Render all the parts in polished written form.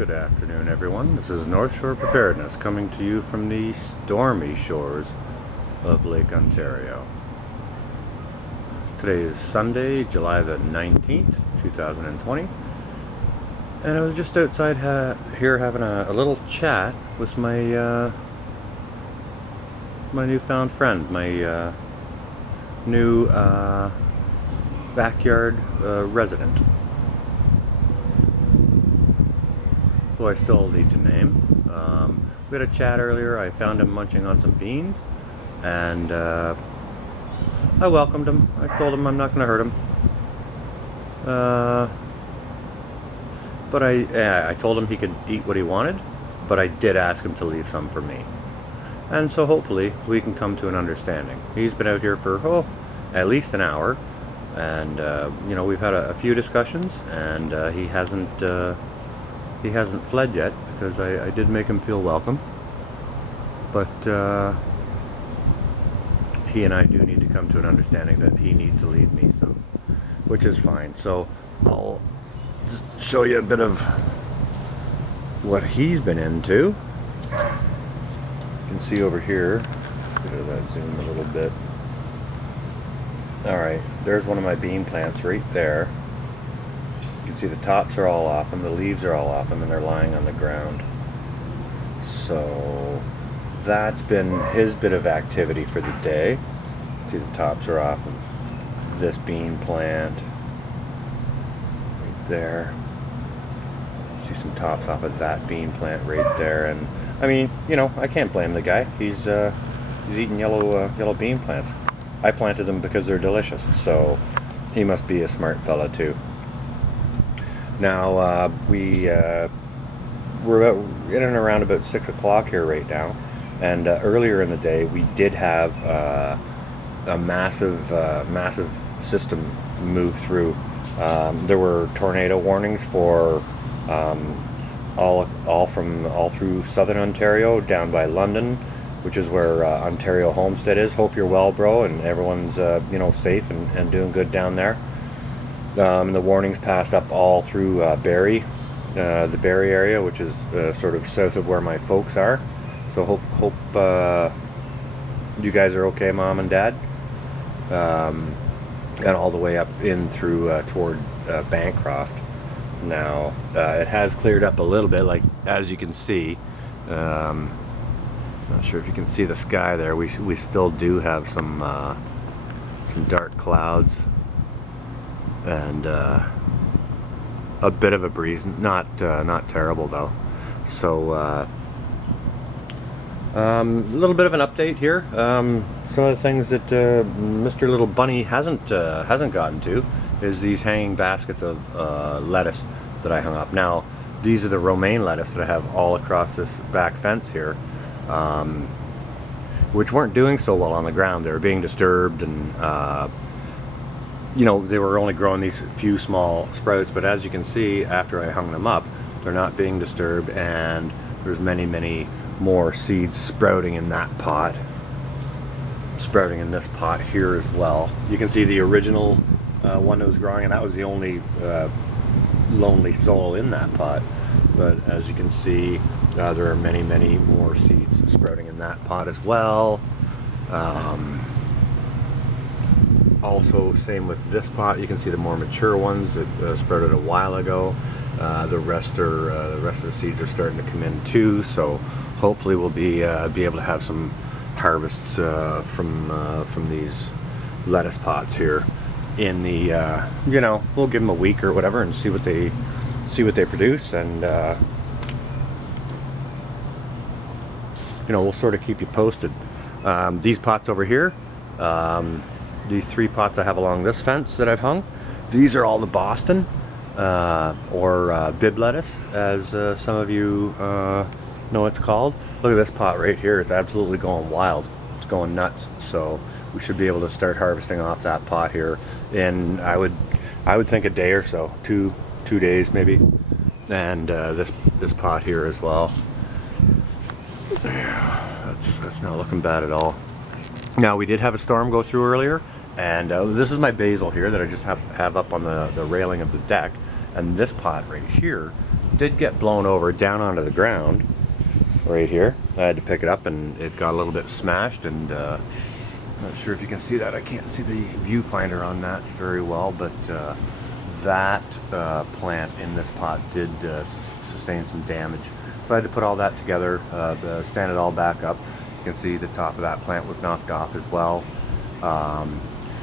Good afternoon, everyone. This is North Shore Preparedness coming to you from the stormy shores of Lake Ontario. Today is Sunday, July the 19th, 2020, and I was just outside here having a little chat with my my newfound friend, my new backyard resident, who I still need to name. We had a chat earlier. I found him munching on some beans, and I welcomed him. I told him I'm not going to hurt him. But I told him he could eat what he wanted, but I did ask him to leave some for me. And so hopefully we can come to an understanding. He's been out here for, at least an hour, and you know, we've had a few discussions, and he hasn't fled yet, because I did make him feel welcome. But he and I do need to come to an understanding that he needs to leave me some, which is fine. So I'll just show you a bit of what he's been into. You can see over here, let's get rid of that zoom a little bit. Alright, there's one of my bean plants right there. You can see the tops are all off them, the leaves are all off them, and they're lying on the ground. So that's been his bit of activity for the day. See, the tops are off of this bean plant right there. See some tops off of that bean plant right there, and I mean, you know, I can't blame the guy. He's eating yellow bean plants. I planted them because they're delicious, so he must be a smart fella too. Now we're in and around about 6 o'clock here right now, and earlier in the day we did have a massive system move through. There were tornado warnings for all through southern Ontario, down by London, which is where Ontario Homestead is. Hope you're well, bro, and everyone's you know, safe and doing good down there. And the warnings passed up all through Barrie, the Barrie area, which is sort of south of where my folks are. So hope you guys are okay, Mom and Dad, and all the way up in through toward Bancroft. Now it has cleared up a little bit, like as you can see. Not sure if you can see the sky there. We still do have some dark clouds and a bit of a breeze. Not terrible though. So a little bit of an update here. Some of the things that Mr. Little Bunny hasn't gotten to is these hanging baskets of lettuce that I hung up. Now these are the romaine lettuce that I have all across this back fence here, which weren't doing so well on the ground. They were being disturbed, and you know, they were only growing these few small sprouts, but as you can see, after I hung them up, they're not being disturbed, and there's many more seeds sprouting in that pot, sprouting in this pot here as well. You can see the original one that was growing, and that was the only lonely soul in that pot. But as you can see, there are many more seeds sprouting in that pot as well. Also, same with this pot. You can see the more mature ones that sprouted a while ago. The rest of the seeds are starting to come in too. So hopefully we'll be able to have some harvests from these lettuce pots here in the you know, we'll give them a week or whatever and see what they produce, and you know, we'll sort of keep you posted. These pots over here, these 3 pots I have along this fence that I've hung, these are all the Boston or bib lettuce, as some of you know it's called. Look at this pot right here. It's absolutely going wild. It's going nuts. So we should be able to start harvesting off that pot here in, I would think, a day or so, two days maybe. And this pot here as well. That's not looking bad at all. Now, we did have a storm go through earlier, and this is my basil here that I just have up on the railing of the deck. And this pot right here did get blown over down onto the ground right here. I had to pick it up and it got a little bit smashed, and not sure if you can see that. I can't see the viewfinder on that very well, but that plant in this pot did sustain some damage. So I had to put all that together, stand it all back up. You can see the top of that plant was knocked off as well.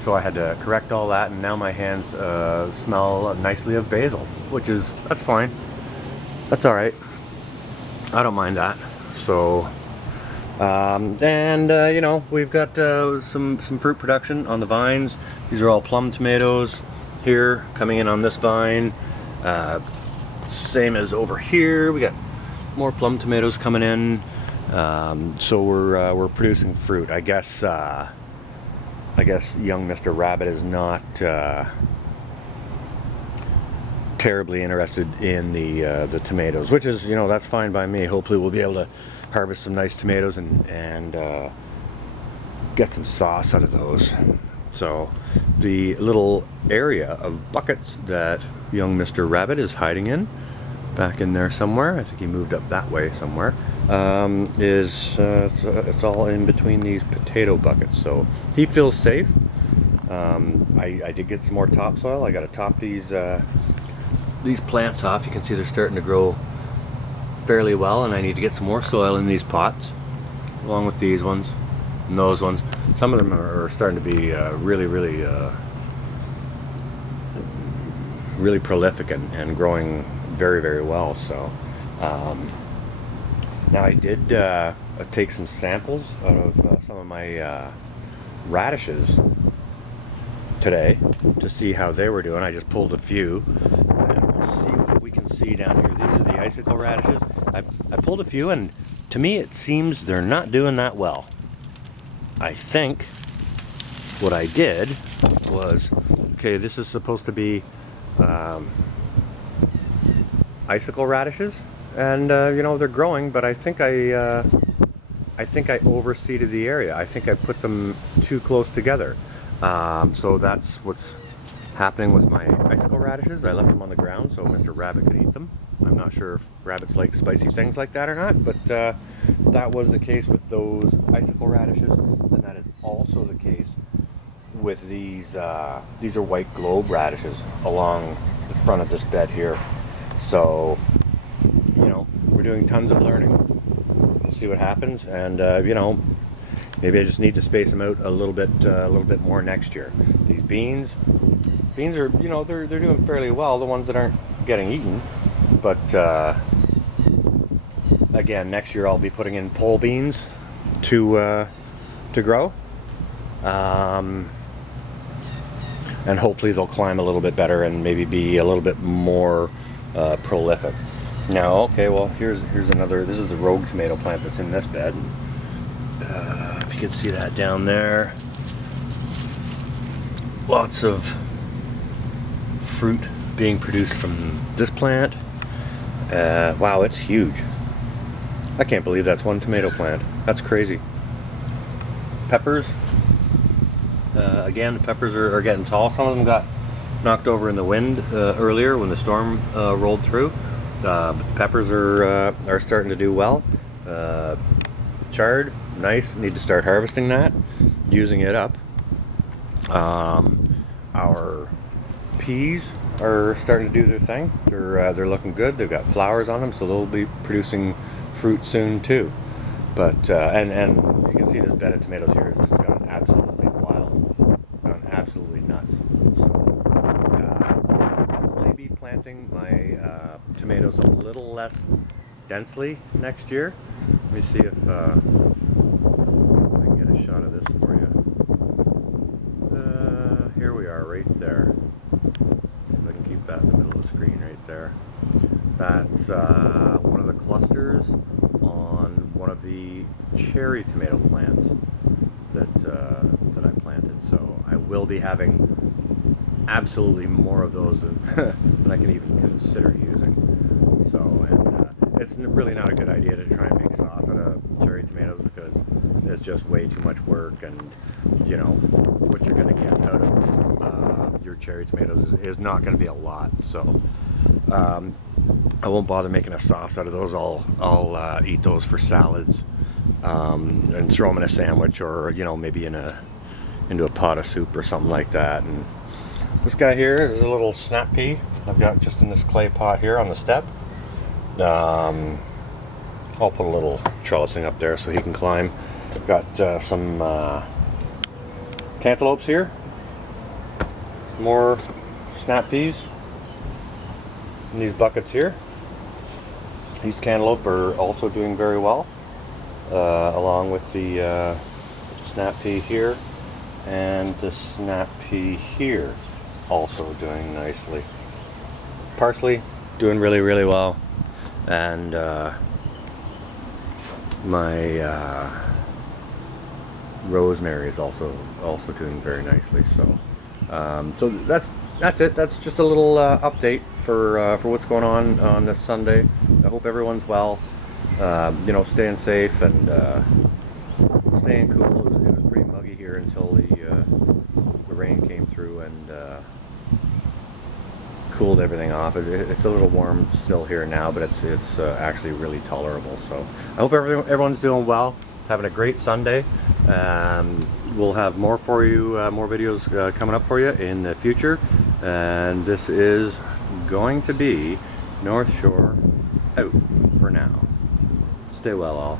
So I had to correct all that, and now my hands smell nicely of basil, that's fine. That's all right. I don't mind that. So, you know, we've got some fruit production on the vines. These are all plum tomatoes here coming in on this vine. Same as over here. We got more plum tomatoes coming in. So we're producing fruit. I guess young Mr. Rabbit is not terribly interested in the tomatoes, which is, you know, that's fine by me. Hopefully we'll be able to harvest some nice tomatoes and get some sauce out of those. So the little area of buckets that young Mr. Rabbit is hiding in, back in there somewhere, I think he moved up that way somewhere, it's all in between these potato buckets, so he feels safe. I did get some more topsoil. I got to top these plants off. You can see they're starting to grow fairly well, and I need to get some more soil in these pots, along with these ones and those ones. Some of them are starting to be really prolific and growing very, very well. So now I did take some samples out of some of my radishes today to see how they were doing. I just pulled a few, and we'll see what we can see down here. These are the icicle radishes. I pulled a few, and to me it seems they're not doing that well. I think what I did was, okay, this is supposed to be icicle radishes, and you know, they're growing, but I think I overseeded the area. I think I put them too close together. So that's what's happening with my icicle radishes. I left them on the ground so Mr. Rabbit could eat them. I'm not sure if rabbits like spicy things like that or not, but that was the case with those icicle radishes, and that is also the case with these. These are white globe radishes along the front of this bed here. So, you know, we're doing tons of learning. We'll see what happens, and you know, maybe I just need to space them out a little bit more next year. These beans are, you know, they're doing fairly well, the ones that aren't getting eaten. But again, next year I'll be putting in pole beans to grow, and hopefully they'll climb a little bit better and maybe be a little bit more prolific. Now, okay, well, here's another. This is the rogue tomato plant that's in this bed. If you can see that down there, lots of fruit being produced from this plant. Wow, it's huge. I can't believe that's one tomato plant. That's crazy. Peppers. Again, the peppers are getting tall. Some of them got knocked over in the wind earlier when the storm rolled through. But the peppers are starting to do well. Chard, nice. Need to start harvesting that, using it up. Our peas are starting to do their thing. They're looking good. They've got flowers on them, so they'll be producing fruit soon too. But and you can see this bed of tomatoes here has just gone absolutely wild, gone absolutely nuts. So I'll probably be planting my tomatoes a little less densely next year. Let me see if I can get a shot of this for you. Here we are, right there. See if I can keep that in the middle of the screen right there. That's one of the clusters on one of the cherry tomato plants that I planted. So I will be having absolutely more of those than I can even consider using. So, and it's really not a good idea to try and make sauce out of cherry tomatoes because it's just way too much work, and you know what you're going to get out of your cherry tomatoes is not going to be a lot. So I won't bother making a sauce out of those. I'll eat those for salads, and throw them in a sandwich, or maybe into a pot of soup or something like that. And this guy here is a little snap pea I've got just in this clay pot here on the step. I'll put a little trellising up there so he can climb. Got some cantaloupes here, more snap peas in these buckets here. These cantaloupe are also doing very well, along with the snap pea here, and the snap pea here also doing nicely. Parsley doing really, really well, and my rosemary is also doing very nicely. So so that's it. That's just a little update for what's going on this Sunday. I hope everyone's well, staying safe and staying cool. It was pretty muggy here until the rain came through and cooled everything off. It's a little warm still here now, but it's actually really tolerable. So I hope everyone's doing well, having a great Sunday. We'll have more for you, more videos coming up for you in the future. And this is going to be North Shore out for now. Stay well, all.